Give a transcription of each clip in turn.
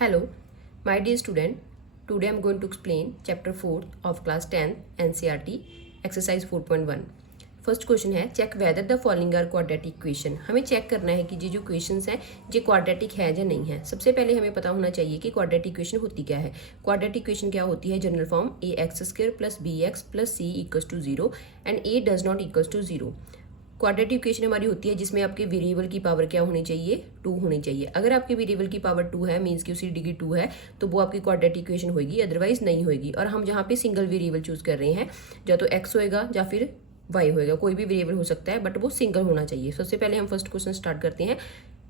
Hello, my dear student. Today I am going to explain chapter 4 of class 10 NCERT exercise 4.1. First question है check whether the following are quadratic equation. हमें check करना है कि ये जो questions हैं ये क्वाड्रेटिक है या नहीं है। सबसे पहले हमें पता होना चाहिए कि क्वाड्रेटिक इक्वेशन होती क्या है। क्वाड्रेटिक इक्वेशन क्या होती है? General form a x square plus b x plus c equals to zero and a does not equals to zero. Quadratic equation हमारी होती है जिसमें आपके वेरिएबल की पावर क्या होनी चाहिए? 2 होनी चाहिए। अगर आपके वेरिएबल की पावर 2 है मीन्स की उसकी डिग्री 2 है तो वो आपकी क्वाड्रेटिक इक्वेशन होगी, अदरवाइज नहीं होगी। और हम जहाँ पे सिंगल वेरिएबल चूज कर रहे हैं या तो एक्स होएगा या फिर वाई होएगा, कोई भी वेरिएबल हो सकता है बट वो सिंगल होना चाहिए। सबसे पहले हम फर्स्ट क्वेश्चन स्टार्ट करते हैं।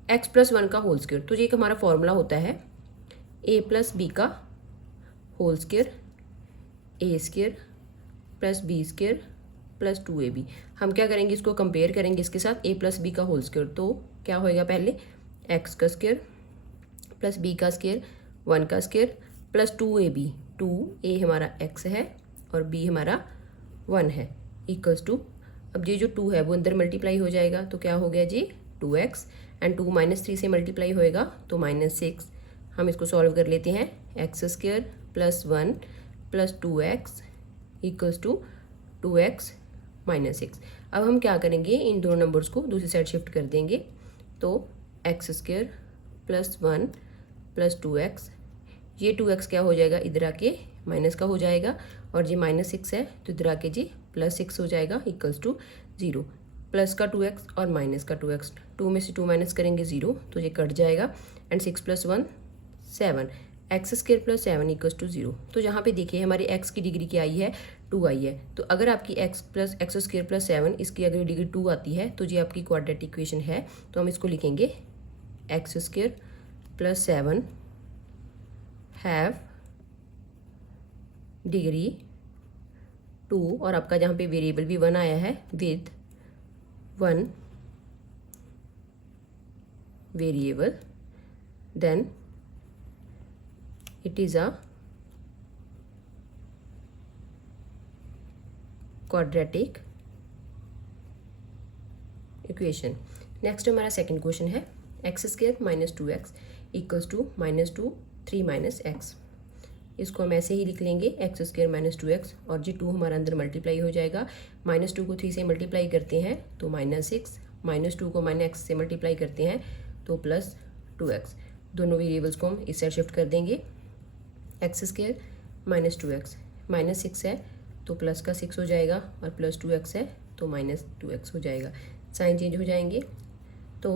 एक्स प्लस 1 का होल स्क्वायर, तो ये एक हमारा फॉर्मूला होता है ए प्लस बी का whole square a square plus b square plus 2ab। हम क्या करेंगे, इसको कंपेयर करेंगे इसके साथ a प्लस बी का होल स्क्वायर। तो क्या होएगा, पहले x का स्क्वायर प्लस b का स्क्वायर 1 का स्क्वायर प्लस 2ab। 2a हमारा x है और b हमारा 1 है इक्वल्स टू, अब ये जो 2 है वो अंदर मल्टीप्लाई हो जाएगा तो क्या हो गया जी 2x एंड 2 -3 से मल्टीप्लाई होएगा तो -6। हम इसको सॉल्व कर लेते हैं। X square plus 1 plus 2x equals to 2x -6। अब हम क्या करेंगे, इन दोनों नंबर्स को दूसरी साइड शिफ्ट कर देंगे तो x square plus 1 plus 2x, ये 2x क्या हो जाएगा, इधर आके माइनस का हो जाएगा और ये -6 है तो इधर आके जी +6 हो जाएगा इक्वल्स टू 0। प्लस का 2x और माइनस का 2x, 2 में से 2 माइनस करेंगे 0 तो ये कट जाएगा and 6 + 1 7, x square plus 7 equals to 0। तो यहाँ पे देखिए हमारी x की डिग्री क्या आई है, 2 आई है। तो अगर आपकी x स्क्वायर प्लस 7 इसकी अगर डिग्री 2 आती है तो ये आपकी क्वाड्रेटिक इक्वेशन है। तो हम इसको लिखेंगे x square plus 7 have degree 2 और आपका जहाँ पे वेरिएबल भी 1 आया है with 1 variable, then it is a quadratic equation। Next हमारा सेकंड क्वेश्चन है x square minus 2x equals to -2 3 - x। इसको हम ऐसे ही लिख लेंगे एक्स स्क्वायर माइनस 2x और जी 2 हमारा अंदर मल्टीप्लाई हो जाएगा। -2 को 3 से मल्टीप्लाई करते हैं तो -6, -2 को -x से मल्टीप्लाई करते हैं तो प्लस 2x। दोनों वेरिएबल्स को हम इस साइड शिफ्ट कर देंगे। एक्स स्क्वायर माइनस 2x, -6 है तो प्लस का 6 हो जाएगा और प्लस 2x है तो -2x हो जाएगा। साइन चेंज हो जाएंगे तो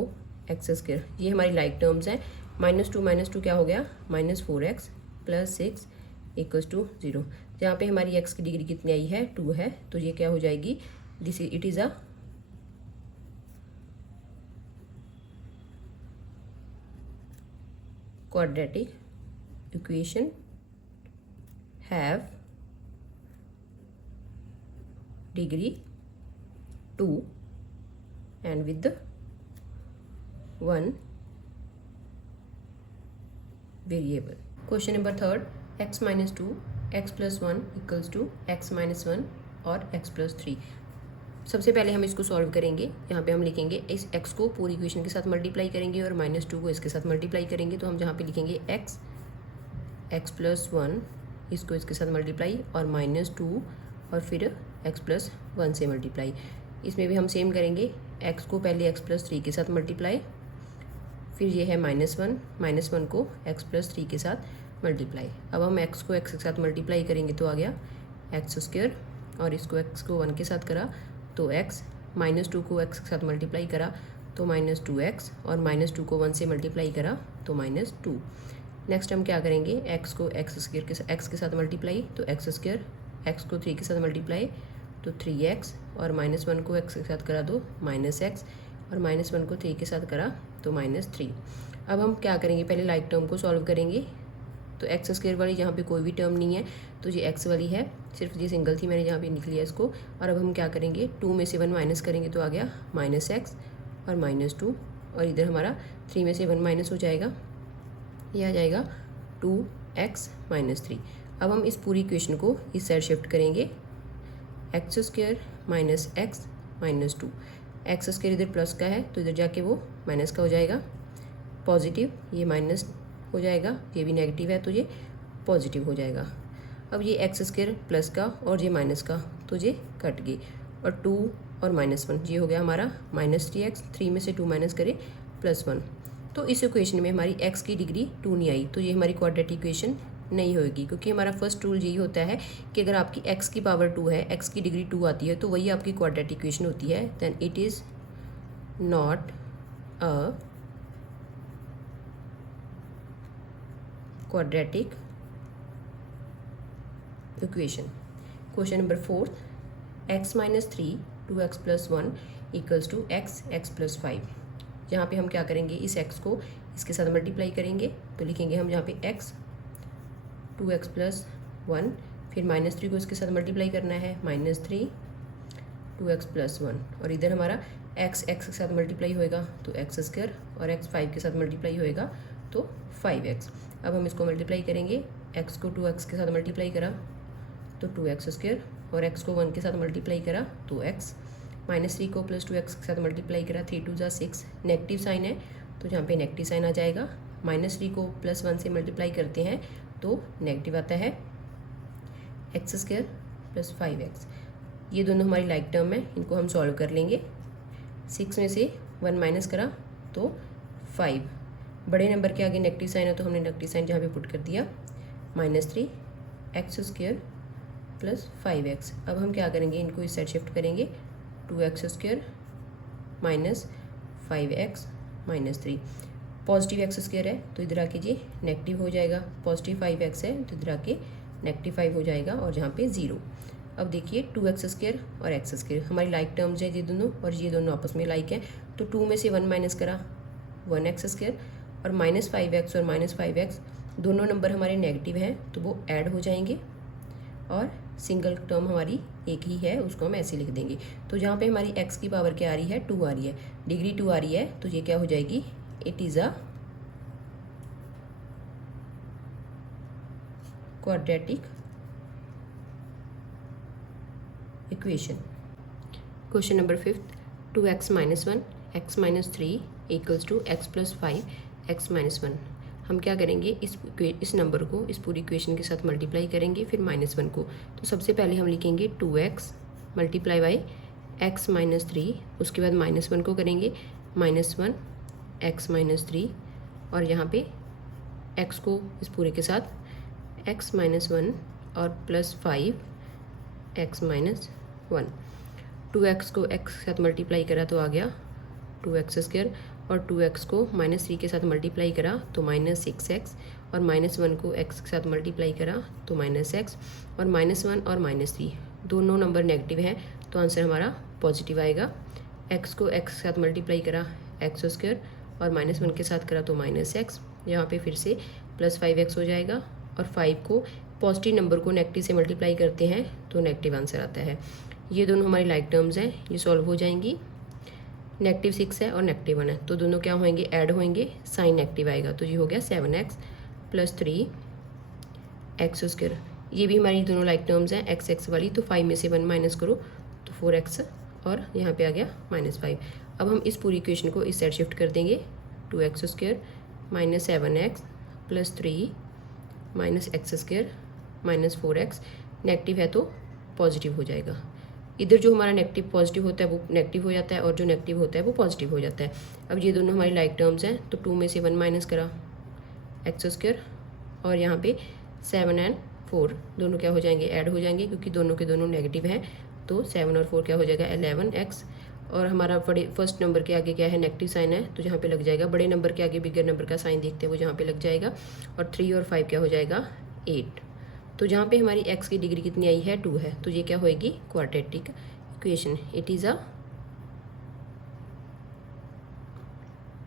एक्स स्क्वायर, ये हमारी लाइक टर्म्स हैं। -2 क्या हो गया, -4x प्लस 6 इक्वल्स टू 0। जहाँ पे हमारी x की डिग्री कितनी आई है, 2 है तो ये क्या हो जाएगी, this it is a quadratic equation have degree 2 and with the 1 variable। Question number 3, x minus 2 x plus 1 equals to x minus 1 और x plus 3। सबसे पहले हम इसको सॉल्व करेंगे। यहाँ पे हम लिखेंगे इस x को पूरी इक्वेशन के साथ मल्टीप्लाई करेंगे और -2 को इसके साथ मल्टीप्लाई करेंगे। तो हम जहाँ पे लिखेंगे x प्लस 1 इसको इसके साथ मल्टीप्लाई और -2 और फिर x प्लस 1 से मल्टीप्लाई। इसमें भी हम सेम करेंगे, x को पहले x प्लस 3 के साथ मल्टीप्लाई, फिर ये है -1 को x प्लस 3 के साथ मल्टीप्लाई। अब हम x को x के साथ मल्टीप्लाई करेंगे तो आ गया एक्स स्क्वायर और इसको x को 1 के साथ करा तो x, -2 को x के साथ मल्टीप्लाई करा तो -2x और -2 को 1 से मल्टीप्लाई करा तो -2। नेक्स्ट हम क्या करेंगे, x को x स्क्वायर के साथ मल्टीप्लाई तो एक्स स्क्वायर, x को 3 के साथ मल्टीप्लाई तो 3x और -1 को x के साथ करा तो -x और -1 को 3 के साथ करा तो -3। अब हम क्या करेंगे, पहले लाइक टर्म को सॉल्व करेंगे। तो एक्स स्क्वायर वाली यहाँ पे कोई भी टर्म नहीं है तो ये x वाली है, सिर्फ ये सिंगल थी, मैंने यहाँ पे लिख लिया इसको। और अब हम क्या करेंगे, 2 में से 1 माइनस करेंगे तो आ गया -x और -2 और इधर हमारा 3 में से 1 माइनस हो जाएगा, यह आ जाएगा 2x - 3। अब हम इस पूरी इक्वेशन को इस साइड शिफ्ट करेंगे, x square minus x -2, x square इधर प्लस का है तो इधर जाके वो माइनस का हो जाएगा, पॉजिटिव ये माइनस हो जाएगा, ये भी नेगेटिव है तो ये पॉजिटिव हो जाएगा। अब ये एक्स स्क्वायर प्लस का और ये माइनस का तो ये कट गई, और 2 और -1 ये हो गया हमारा -3x, 3 में से 2 माइनस करें +1। तो इस इक्वेशन में हमारी x की डिग्री 2 नहीं आई, तो ये हमारी क्वाड्रेटिक इक्वेशन नहीं होगी, क्योंकि हमारा फर्स्ट रूल यही होता है कि अगर आपकी x की पावर 2 है, x की डिग्री 2 आती है, तो वही आपकी क्वाड्रेटिक इक्वेशन होती है। Then it is not a quadratic equation. Question number 4, x - 3 2x + 1 = x + 5। यहाँ पे हम क्या करेंगे, इस x को इसके साथ मल्टीप्लाई करेंगे, तो लिखेंगे हम यहाँ पे x 2x + 1, फिर -3 को इसके साथ मल्टीप्लाई करना है, -3 2x + 1, और इधर हमारा x के साथ मल्टीप्लाई होएगा तो x², और x 5 के साथ मल्टीप्लाई होएगा तो 5x। अब हम इसको मल्टीप्लाई करेंगे, x को 2x के साथ मल्टीप्लाई करा तो 2x², और x को 1 के साथ मल्टीप्लाई करा तो x, -3 को +2x के साथ मल्टीप्लाई करा, 3 × 2 = 6, नेगेटिव साइन है तो यहाँ पे नेगेटिव साइन आ जाएगा। -3 को +1 से मल्टीप्लाई करते हैं तो नेगेटिव आता है, x² + 5x। ये दोनों हमारी लाइक टर्म है, इनको हम सॉल्व कर लेंगे। 6 में से 1 माइनस करा तो 5, बड़े नंबर के आगे नेगेटिव साइन है तो हमने नेगेटिव साइन जहाँ पे पुट कर दिया, -3 x² + 5x। अब हम क्या करेंगे, इनको इस साइड शिफ्ट करेंगे, 2x² - 5x - 3। पॉजिटिव x² है तो इधर आके ये नेगेटिव हो जाएगा, पॉजिटिव 5x है तो इधर आके -5 हो जाएगा, और यहाँ पे 0। अब देखिए 2x² और x² हमारी लाइक टर्म्स है ये दोनों, और ये दोनों आपस में लाइक हैं, तो 2 में से 1 माइनस करा 1x², और -5x और -5x दोनों नंबर हमारे नेगेटिव हैं तो वो ऐड हो जाएंगे, और सिंगल टर्म हमारी एक ही है उसको हम ऐसे लिख देंगे। तो जहाँ पे हमारी x की पावर क्या आ रही है, 2 आ रही है, डिग्री 2 आ रही है, तो ये क्या हो जाएगी, it is a quadratic equation. Question number 5, 2x - 1 x - 3 = x + 5 x - 1। हम क्या करेंगे, इस नंबर को इस पूरी इक्वेशन के साथ मल्टीप्लाई करेंगे, फिर -1 को। तो सबसे पहले हम लिखेंगे 2x × x - 3, उसके बाद -1 को करेंगे, -1 x - 3, और यहाँ पे x को इस पूरे के साथ x - 1 और +5 x - 1। 2x को x के साथ मल्टीप्लाई करा तो आ गया 2x², और 2x को -3 के साथ मल्टीप्लाई करा तो -6x, और -1 को x के साथ मल्टीप्लाई करा तो -x, और -1 और -3 दोनों नंबर नेगेटिव हैं तो आंसर हमारा पॉजिटिव आएगा। x को x के साथ मल्टीप्लाई करा x², और -1 के साथ करा तो -x, यहाँ पे फिर से +5x हो जाएगा, और 5 को पॉजिटिव नंबर को नेगेटिव से मल्टीप्लाई करते हैं तो नेगेटिव आंसर आता है। ये दोनों हमारी लाइक टर्म्स हैं, ये सॉल्व हो जाएंगी। -6 है और -1 है तो दोनों क्या होंगे, ऐड होंगे, साइन नेगेटिव आएगा, तो ये हो गया 7x + 3 x²। ये भी हमारी दोनों लाइक टर्म्स हैं x वाली, तो 5 में से 1 माइनस करो तो 4x, और यहाँ पे आ गया -5। अब हम इस पूरी इक्वेशन को इस साइड शिफ्ट कर देंगे, 2x² - 7x + 3 -x² - 4x, negative है तो पॉजिटिव हो जाएगा। इधर जो हमारा नेगेटिव पॉजिटिव होता है वो नेगेटिव हो जाता है, और जो नेगेटिव होता है वो पॉजिटिव हो जाता है। अब ये दोनों हमारी लाइक टर्म्स हैं, तो 2 में से 1 माइनस करा x², और यहाँ पे 7 और 4 दोनों क्या हो जाएंगे, ऐड हो जाएंगे, क्योंकि दोनों के दोनों नेगेटिव हैं, तो 7 और 4 क्या हो जाएगा 11x, और हमारा फर्स्ट नंबर के आगे क्या है, नेगेटिव साइन है तो जहाँ पे लग जाएगा, बड़े नंबर के आगे बिगर नंबर का साइन देखते हैं वो जहाँ पे लग जाएगा, और 3 और 5 क्या हो जाएगा 8। तो जहाँ पे हमारी x की डिग्री कितनी आई है, 2 है, तो ये क्या होएगी, quadratic equation. It is a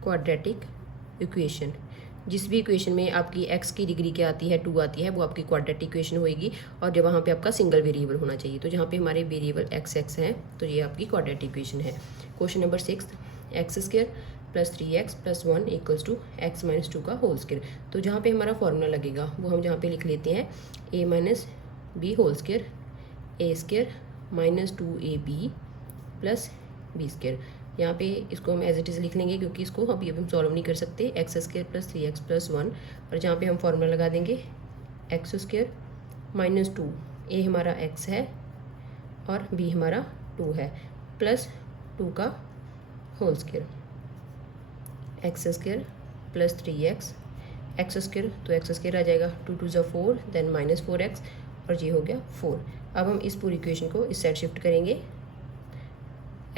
quadratic equation. जिस भी इक्वेशन में आपकी x की डिग्री क्या आती है, 2 आती है, वो आपकी क्वाड्रेटिक इक्वेशन होएगी, और जब वहाँ पे आपका सिंगल वेरिएबल होना चाहिए, तो जहाँ पे हमारे वेरिएबल x है तो ये आपकी क्वाड्रेटिक इक्वेशन है। Question number 6, x² + 3x + 1 = x - 2 का होल स्क्वायर। तो जहाँ पे हमारा फॉर्मूला लगेगा वो हम जहाँ पे लिख लेते हैं, a - b whole square a² - 2ab + b²। यहाँ पे इसको हम एज इट इज़ लिख लेंगे क्योंकि इसको अभी हम सॉल्व नहीं कर सकते। X square plus 3x plus 1, और जहाँ पे हम फॉर्मूला लगा देंगे एक्स स्क्र माइनस 2, ए हमारा x है और b हमारा 2 है, प्लस 2 का whole square, x square plus 3x, x square तो एक्स स्क्र आ जाएगा 2 2 ज़ा 4, देन माइनस 4x, और ये हो गया 4। अब हम इस पूरी इक्वेशन को इस साइड शिफ्ट करेंगे।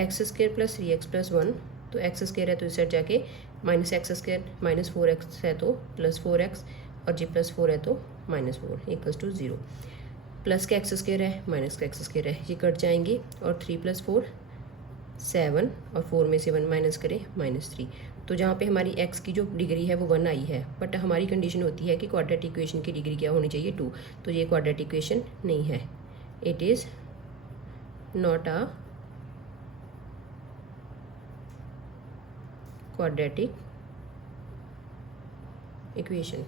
X square plus 3x plus 1, तो एक्स स्क्र है तो इस साइड जाके minus x square minus 4x है तो प्लस 4x, और जी प्लस 4 है तो माइनस 4 इक्वल्स टू 0। प्लस का एक्स स्क्र है माइनस का एक्स स्क्र है, ये कट जाएंगे, और 3 प्लस 4 7, और 4 में से 1 माइनस करें -3। तो जहाँ पे हमारी x की जो डिग्री है वो 1 आई है, बट हमारी कंडीशन होती है कि क्वाड्रेटिक इक्वेशन की डिग्री क्या होनी चाहिए 2, तो ये क्वाड्रेटिक इक्वेशन नहीं है, it is not a quadratic equation.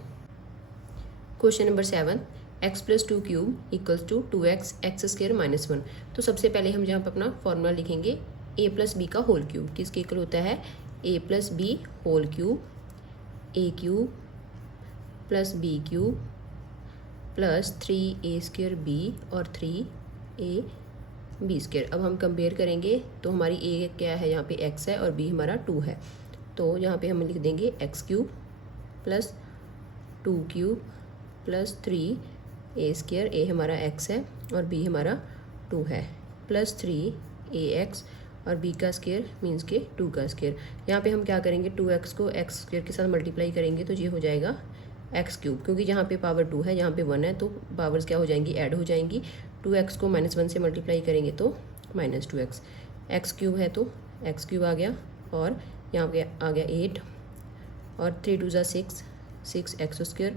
Question number 7, x plus 2 cube equals to 2x x square minus 1। तो सबसे पहले हम यहाँ पर अपना फॉर्मूला लिखेंगे a प्लस बी का होल क्यूब, किसके इक्वल होता है a plus b whole cube, a cube plus b cube plus 3a square b और 3a b स्क्र। अब हम कंपेयर करेंगे तो हमारी a क्या है यहाँ पे x है और b हमारा 2 है, तो यहाँ पे हम लिख देंगे x cube plus 2 cube plus 3a square, a हमारा x है और b हमारा 2 है, प्लस 3ax और b का स्क्र मीन्स के 2 का स्क्र। यहाँ पे हम क्या करेंगे 2x को x स्क्र के साथ मल्टीप्लाई करेंगे तो ये हो जाएगा x क्यूब, क्योंकि जहाँ पे पावर 2 है यहाँ पे 1 है तो पावर्स क्या हो जाएंगी ऐड हो जाएंगी। 2x को -1 से मल्टीप्लाई करेंगे तो -2x, x क्यूब है तो x क्यूब आ गया, और यहाँ पे आ गया 8, और 3 2 ज़ा 6, 6x स्क्र,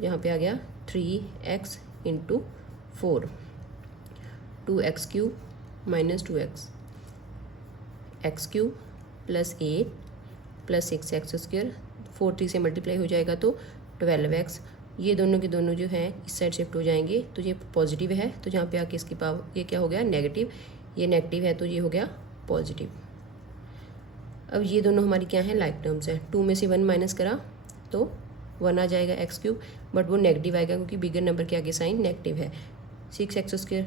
यहाँ पे आ गया 3x into 4, 2x cube minus 2x, x cube plus 8 plus 6x square, 4 3 से मल्टीप्लाई हो जाएगा तो 12x। ये दोनों के दोनों जो हैं इस साइड शिफ्ट हो जाएंगे, तो ये पॉजिटिव है तो यहाँ पे आके इसकी पावर ये क्या हो गया नेगेटिव, ये नेगेटिव है तो ये हो गया पॉजिटिव। अब ये दोनों हमारी क्या है लाइक टर्म्स हैं, 2 में से 1 माइनस करा तो 1 आ जाएगा एक्स क्यूब, बट वो नेगेटिव आएगा क्योंकि बिगर नंबर के आगे साइन नेगेटिव है। 6x स्क्र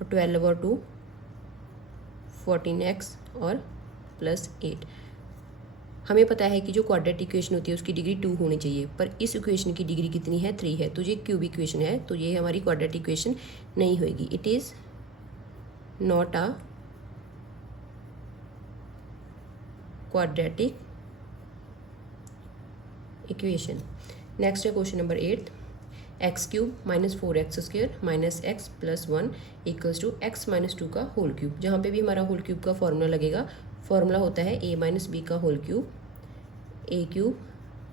और 12 और 2 14x और प्लस 8। हमें पता है कि जो क्वाड्रेटिक इक्वेशन होती है उसकी डिग्री 2 होनी चाहिए, पर इस इक्वेशन की डिग्री कितनी है 3 है, तो ये क्यूब इक्वेशन है, तो ये हमारी क्वाड्रेटिक इक्वेशन नहीं होगी, it is not a quadratic equation. Next है question number 8, x cube minus 4x square minus x plus 1 equals to x minus 2 का होल क्यूब। जहाँ पे भी हमारा होल क्यूब का फॉर्मूला लगेगा, फॉर्मूला होता है a माइनस बी का whole cube, a cube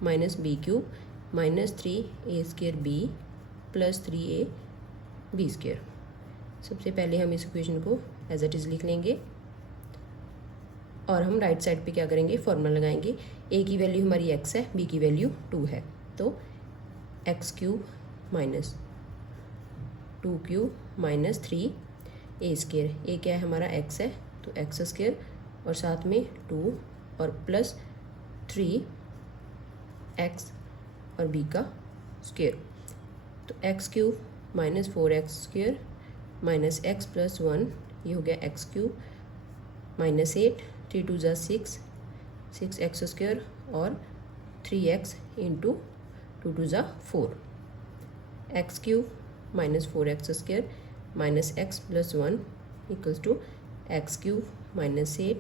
minus b cube minus 3a square b plus 3a b square. सबसे पहले हम इस इक्वेशन को एज इट इज़ लिख लेंगे, और हम राइट साइड पे क्या करेंगे फॉर्मूला लगाएंगे। a की वैल्यू हमारी x है, b की वैल्यू 2 है, तो x cube minus 2 cube minus 3a square, a क्या है हमारा x है तो एक्स स्क्र और साथ में 2 और प्लस 3x और b का स्क्र, तो x cube minus 4x square minus x plus 1, ये हो गया एक्स क्यूब माइनस 8, 3 2 ज़ा 6, 6x स्क्र और 3x इंटू 2 2 ज़ा 4, x cube minus 4x square minus x plus 1 equals to x cube minus 8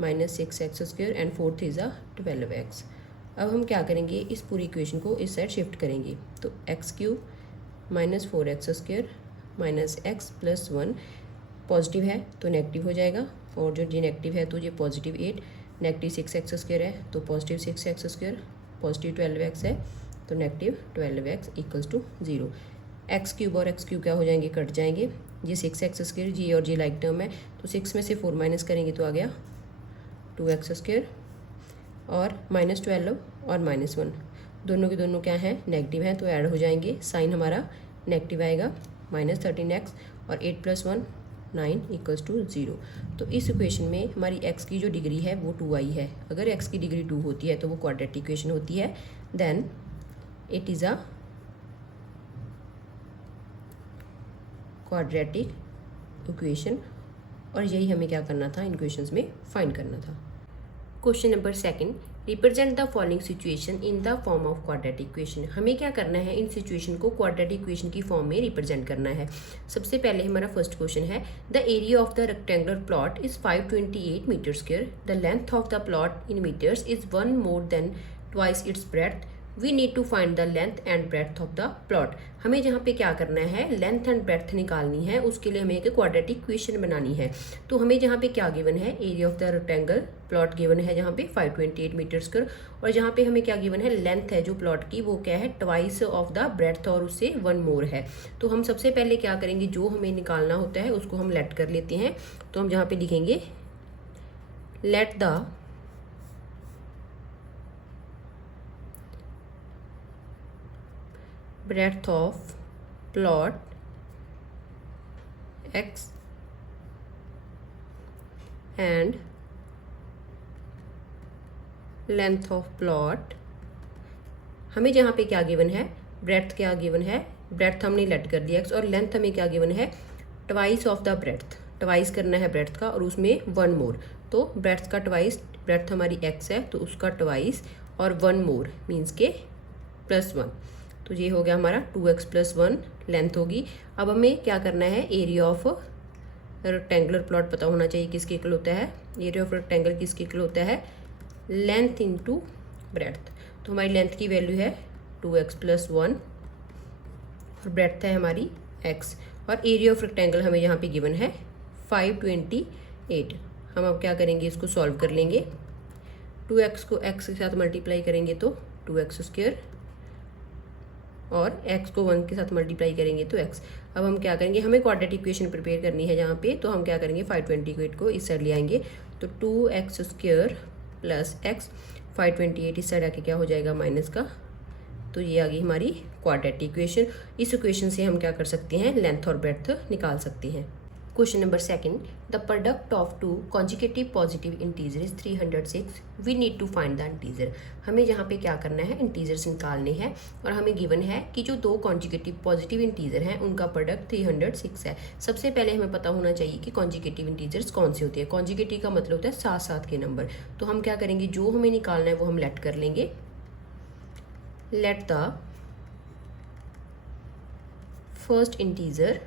minus 6x square and 4 3 ज़ा 12x। अब हम क्या करेंगे इस पूरी इक्वेशन को इस साइड शिफ्ट करेंगे, तो x cube minus 4x square minus x plus 1 positive है तो नेगेटिव हो जाएगा, और जो जी नेगेटिव है तो ये पॉजिटिव 8, नेगेटिव 6x स्क्र है तो positive 6x square, positive 12x है तो negative 12x equals to 0। X cube और एक्स क्यूब क्या हो जाएंगे कट जाएंगे, ये 6x स्क्र जी और जी लाइक टर्म है तो 6 में से 4 माइनस करेंगे तो आ गया 2x स्क्र, और माइनस 12 और माइनस 1 दोनों के दोनों क्या हैं नेगेटिव हैं तो ऐड हो जाएंगे, साइन हमारा नेगेटिव आएगा, माइनस 13x और 8 प्लस 1 9 इक्वल्स टू 0। तो इस इक्वेशन में हमारी x की जो डिग्री है वो 2i है। अगर x की डिग्री 2 होती है तो वो क्वाड्रेटिक इक्वेशन होती है। Then it is a quadratic equation, और यही हमें क्या करना था, इन इक्वेशंस में फाइंड करना था। Question number second, represent the following situation in the form of quadratic equation. हमें क्या करना है, इन सिचुएशन को क्वाड्रेटिक इक्वेशन की फॉर्म में रिप्रेजेंट करना है। सबसे पहले हमारा फर्स्ट क्वेश्चन है, the area of the rectangular plot is 528 metre square, the length of the plot in metres is 1 more than twice its breadth, we need to find the length and breadth of the plot. हमें जहाँ पे क्या करना है, length and breadth निकालनी है, उसके लिए हमें एक क्वाड्रेटिक इक्वेशन बनानी है। तो हमें जहाँ पे क्या गिवन है, area of the rectangle plot given है जहाँ पे 528 मीटर स्क्वायर, और जहाँ पे हमें क्या गिवन है, लेंथ है जो प्लॉट की वो क्या है, ट्वाइस ऑफ द ब्रेड्थ और उससे 1 मोर है। तो हम सबसे पहले क्या करेंगे, जो हमें निकालना होता है उसको हम लेट कर लेते हैं। तो हम जहाँ पे लिखेंगे let the breadth of plot x and length of plot। हमें जहाँ पे क्या गिवन है, ब्रेड्थ क्या गिवन है, ब्रेड्थ हमने लेट कर दिया x, और लेंथ हमें क्या गिवन है, twice of the breadth, twice करना है ब्रेड्थ का और उसमें 1 मोर। तो ब्रेड्थ का ट्वाइस, ब्रेड्थ हमारी x है तो उसका ट्वाइस और 1 मोर मीन्स के +1। तो ये हो गया हमारा 2x + 1 लेंथ होगी। अब हमें क्या करना है, एरिया ऑफ रेक्टेंगुलर प्लॉट पता होना चाहिए किसके इक्वल होता है, एरिया ऑफ रेक्टेंगल किसके इक्वल होता है, लेंथ इनटू ब्रेड्थ। तो हमारी लेंथ की वैल्यू है 2x + 1 और ब्रेड्थ है हमारी x, और एरिया ऑफ रेक्टेंगल हमें यहाँ पे गिवन है 528। हम अब क्या करेंगे, इसको सॉल्व कर लेंगे। 2x को x के साथ मल्टीप्लाई करेंगे तो 2x² और x को 1 के साथ मल्टीप्लाई करेंगे तो x। अब हम क्या करेंगे, हमें क्वाड्रेटिक इक्वेशन प्रिपेयर करनी है जहाँ पे, तो हम क्या करेंगे, 528 को इस साइड ले आएंगे तो 2x² + x, 528 इस साइड आके क्या हो जाएगा, माइनस का। तो ये आ गई हमारी क्वाड्रेटिक इक्वेशन। इस इक्वेशन से हम क्या कर सकते हैं, लेंथ और ब्रेड्थ निकाल सकते हैं। Question number second, the product of 2 consecutive positive integer is 306, we need to find the integer. हमें जहाँ पे क्या करना है, इंटीजर्स निकालने हैं, और हमें गिवन है कि जो 2 कॉन्जिक्यूटिव पॉजिटिव इंटीजर हैं उनका प्रोडक्ट 306 है। सबसे पहले हमें पता होना चाहिए कि कॉन्जिक्यूटिव इंटीजर्स कौन से होते हैं। कॉन्जिक्यूटिव का मतलब होता है साथ साथ के नंबर। तो हम क्या करेंगे, जो हमें निकालना है वो हम लेट कर लेंगे। Let the first integer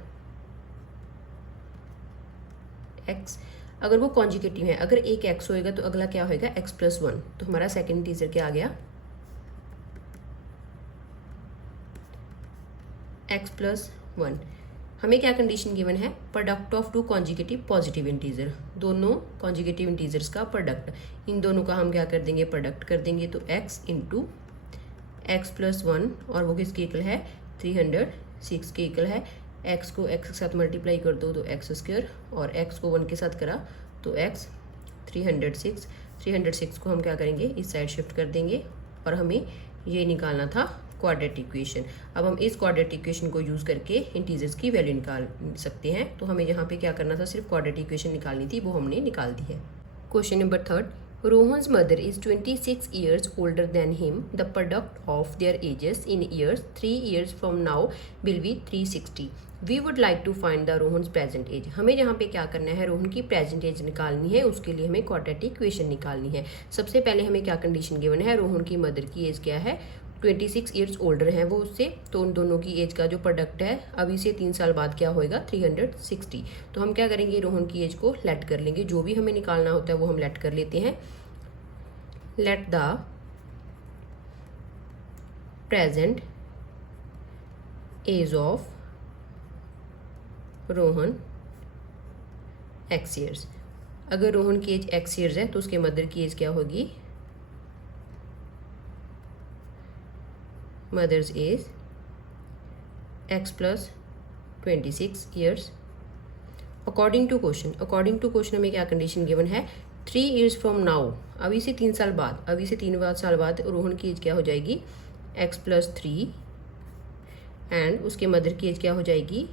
x, अगर वो कॉन्जिक्यूटिव है, अगर एक x होएगा तो अगला क्या होएगा, x + 1। तो हमारा सेकंड इंटीजर क्या आ गया, x + 1। हमें क्या कंडीशन गिवन है, product of 2 consecutive positive integer, दोनों कॉन्जिक्यूटिव इंटीजर्स का प्रोडक्ट, इन दोनों का हम क्या कर देंगे, प्रोडक्ट कर देंगे। तो x × x + 1, और वो किसके इक्वल है, 306 के इक्वल है। x को x के साथ मल्टीप्लाई कर दो तो x², और x को 1 के साथ करा तो x 306। 306 को हम क्या करेंगे, इस साइड शिफ्ट कर देंगे, और हमें ये निकालना था क्वाड्रेटिक इक्वेशन। अब हम इस क्वाड्रेटिक इक्वेशन को यूज़ करके इंटीजर्स की वैल्यू निकाल सकते हैं। तो हमें यहाँ पे क्या करना था, सिर्फ क्वाड्रेटिक इक्वेशन निकालनी थी, वो हमने निकाल दी है। Question number third, Rohan's mother is 26 years older than him. The product of their ages in years 3 years from now will be 360. We would like to find the Rohan's present age. हमें यहाँ पे क्या करना है, रोहन की present as निकालनी है, उसके लिए हमें क्वाड्रेटिक इक्वेशन निकालनी है। सबसे पहले हमें क्या कंडीशन गिवन है, रोहन की मदर की एज क्या है, 26 ईयर्स ओल्डर हैं वो उससे, तो उन दोनों की एज का जो प्रोडक्ट है अभी से 3 साल बाद क्या होएगा, 360। तो हम क्या करेंगे, रोहन की एज को लेट कर लेंगे, जो भी हमें निकालना होता है वो हम लेट कर लेते हैं। Let the present age of Rohan x years. अगर रोहन की एज x ईयर्स है तो उसके मदर की एज क्या होगी, mother's age x + 26 years. According to question हमें क्या कंडीशन गिवन है, 3 ईयर्स फ्रॉम नाउ, अभी से 3 साल बाद, अभी से 3 साल बाद रोहन की एज क्या हो जाएगी, x + 3, एंड उसके मदर की एज क्या हो जाएगी,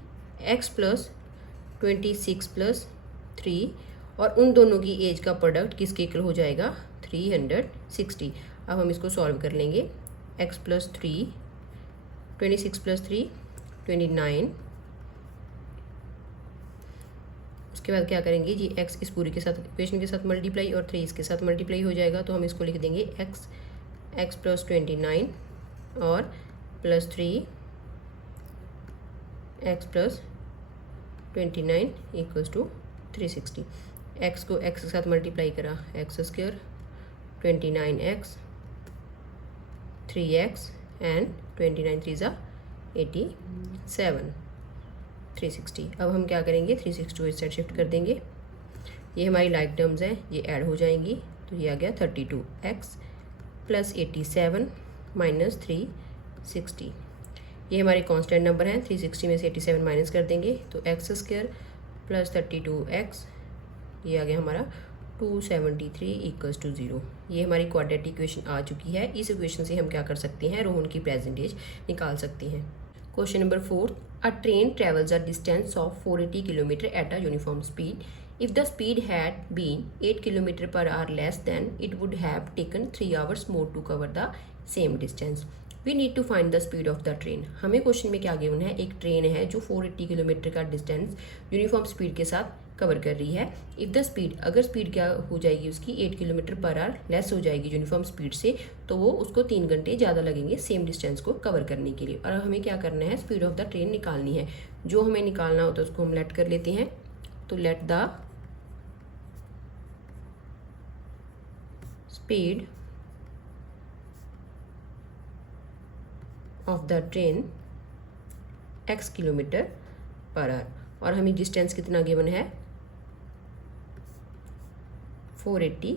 x + 26 प्लस 3 और उन दोनों की एज का प्रोडक्ट किसके इक्वल हो जाएगा 360। अब हम इसको सॉल्व कर लेंगे। x plus 3 26 plus 3 29। उसके बाद क्या करेंगे जी, x इस पूरी के साथ इक्वेशन के साथ मल्टीप्लाई और 3 इसके साथ मल्टीप्लाई हो जाएगा, तो हम इसको लिख देंगे x प्लस 29 और plus 3 x plus 29 equals to 360। x को x के साथ मल्टीप्लाई करा x square 29x 3x and 29 3 ज़ा 87 360। अब हम क्या करेंगे 360 को इस साइड शिफ्ट कर देंगे। ये हमारी लाइक टर्म्स हैं, ये ऐड हो जाएंगी, तो ये आ गया 32x प्लस 87 माइनस 360। ये हमारे कांस्टेंट नंबर हैं, 360 में से 87 माइनस कर देंगे तो एक्स स्क्वायर प्लस 32x, ये आ गया हमारा 273 इक्वल्स टू 0। ये हमारी क्वाड्रेटिक इक्वेशन आ चुकी है। इस इक्वेशन से हम क्या कर सकते हैं, रोहन की प्रेजेंटेज निकाल सकते हैं। Question number 4, a train travels a distance of 480 kilometre at a uniform speed. If the speed had been 8 km per hour less, then it would have taken 3 hours more to cover the same distance. We need to find the speed of the train. हमें question में क्या given है, एक train है जो 480 kilometre का distance uniform speed के साथ कवर कर रही है। इफ़ द स्पीड, अगर स्पीड क्या हो जाएगी उसकी 8 किलोमीटर पर आवर लेस हो जाएगी यूनिफॉर्म स्पीड से, तो वो उसको 3 घंटे ज़्यादा लगेंगे सेम डिस्टेंस को कवर करने के लिए। और हमें क्या करना है, स्पीड ऑफ द ट्रेन निकालनी है। जो हमें निकालना होता है उसको हम लेट कर लेते हैं। तो let the speed of the train x kilometre per hour, और हमें डिस्टेंस कितना गिवन है 480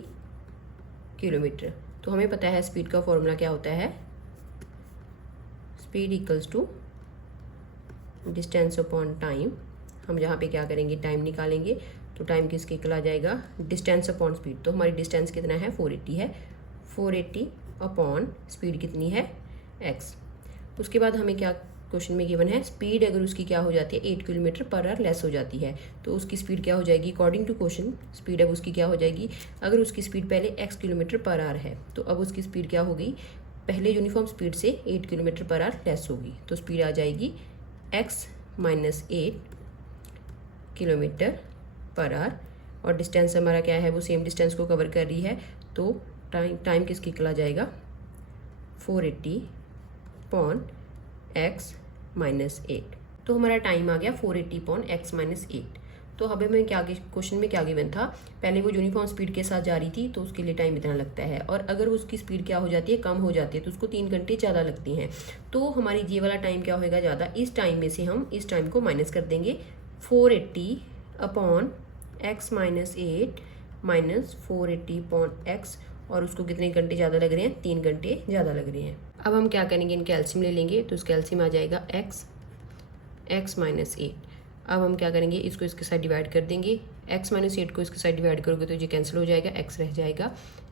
किलोमीटर। तो हमें पता है स्पीड का फॉर्मूला क्या होता है, speed equals to distance upon time. हम यहाँ पे क्या करेंगे, टाइम निकालेंगे, तो टाइम किसके इक्वल आ जाएगा, डिस्टेंस अपॉन स्पीड। तो हमारी डिस्टेंस कितना है 480 है, 480 अपॉन स्पीड कितनी है x। उसके बाद हमें क्या क्वेश्चन में गिवन है, स्पीड अगर उसकी क्या हो जाती है 8 किलोमीटर पर आवर लेस हो जाती है, तो उसकी स्पीड क्या हो जाएगी, अकॉर्डिंग टू क्वेश्चन स्पीड अब उसकी क्या हो जाएगी, अगर उसकी स्पीड पहले x किलोमीटर पर आवर है तो अब उसकी स्पीड क्या होगी, पहले यूनिफॉर्म स्पीड से 8 किलोमीटर पर आवर लेस होगी, तो स्पीड आ जाएगी x minus 8 kilometre per hour. और डिस्टेंस हमारा क्या है, वो सेम डिस्टेंस को कवर कर रही है, तो टाइम किसकी इक्वल आ जाएगा 480 पॉन x माइनस 8। तो हमारा टाइम आ गया 480 पॉन x माइनस 8। तो अब हमें क्या क्वेश्चन में क्या गिवन था, पहले वो यूनिफॉर्म स्पीड के साथ जा रही थी तो उसके लिए टाइम इतना लगता है, और अगर उसकी स्पीड क्या हो जाती है, कम हो जाती है, तो उसको 3 घंटे ज़्यादा लगती हैं। तो हमारी ये वाला टाइम क्या होएगा ज़्यादा, इस टाइम में से हम इस टाइम को माइनस कर देंगे, 480 upon x minus 8 minus 480 upon x, और उसको कितने घंटे ज़्यादा लग रहे हैं, 3 घंटे ज़्यादा लग रहे हैं। अब हम क्या करेंगे, इनके एलसीएम ले लेंगे, तो इसका एलसीएम आ जाएगा x माइनस 8। अब हम क्या करेंगे, इसको इसके साथ डिवाइड कर देंगे, x माइनस 8 को इसके साथ डिवाइड करोगे तो ये कैंसिल हो जाएगा, x रह जाएगा,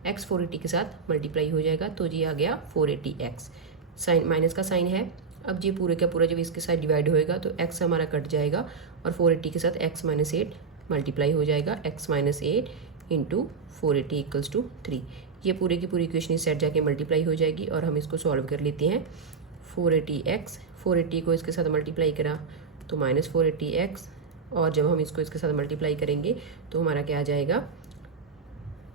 x 480 के साथ मल्टीप्लाई हो जाएगा, तो ये आ गया 480x। साइन माइनस का साइन है, अब ये पूरे का पूरा जब इसके साथ डिवाइड होएगा तो x हमारा कट जाएगा, और 480 के साथ x माइनस 8 मल्टीप्लाई हो जाएगा, x minus 8 into 480 equals to 3। ये पूरे की पूरी इक्वेशन इस साइड जाके मल्टीप्लाई हो जाएगी, और हम इसको सॉल्व कर लेते हैं। 480x, 480 को इसके साथ मल्टीप्लाई करा तो माइनस 480x, और जब हम इसको इसके साथ मल्टीप्लाई करेंगे तो हमारा क्या आ जाएगा,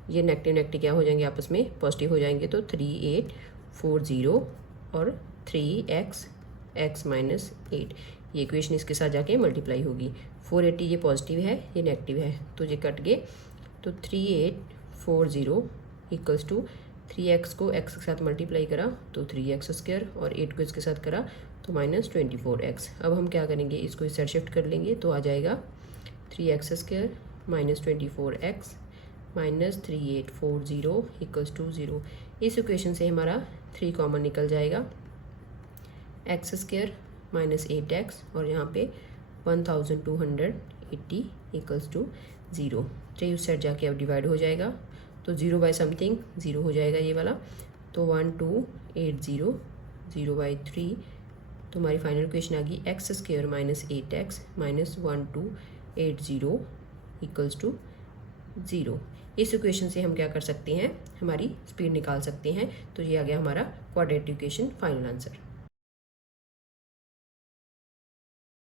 ये नेगेटिव नेगेटिव क्या हो जाएंगे आपस में पॉजिटिव हो जाएंगे, तो 3840 और 3x x माइनस 8, ये इक्वेशन इसके साथ जाके मल्टीप्लाई होगी। 480 ये पॉजिटिव है, ये नेगेटिव है, तो ये कट गए, तो 3840 इक्वल्स टू 3x को x के साथ मल्टीप्लाई करा तो 3x स्क्वायर, और 8 को इसके साथ करा तो माइनस 24x। अब हम क्या करेंगे, इसको इस साइड शिफ्ट कर लेंगे, तो आ जाएगा 3x square minus 24x minus 3840 equals to 0। इस इक्वेशन से हमारा 3 कॉमन निकल जाएगा, x स्क्वायर माइनस 8x, और यहाँ पे 1280 इक्वल्स टू 0। 3 उस साइड जाके अब डिवाइड हो जाएगा, तो 0 बाई समथिंग 0 हो जाएगा ये वाला, तो 1280 0 बाई 3, तो हमारी फाइनल इक्वेशन आ गई x square minus 8x minus 1280 80 equals to 0। इस इक्वेशन से हम क्या कर सकते हैं, हमारी स्पीड निकाल सकते हैं। तो ये आ गया हमारा क्वाड्रेटिक इक्वेशन फाइनल आंसर।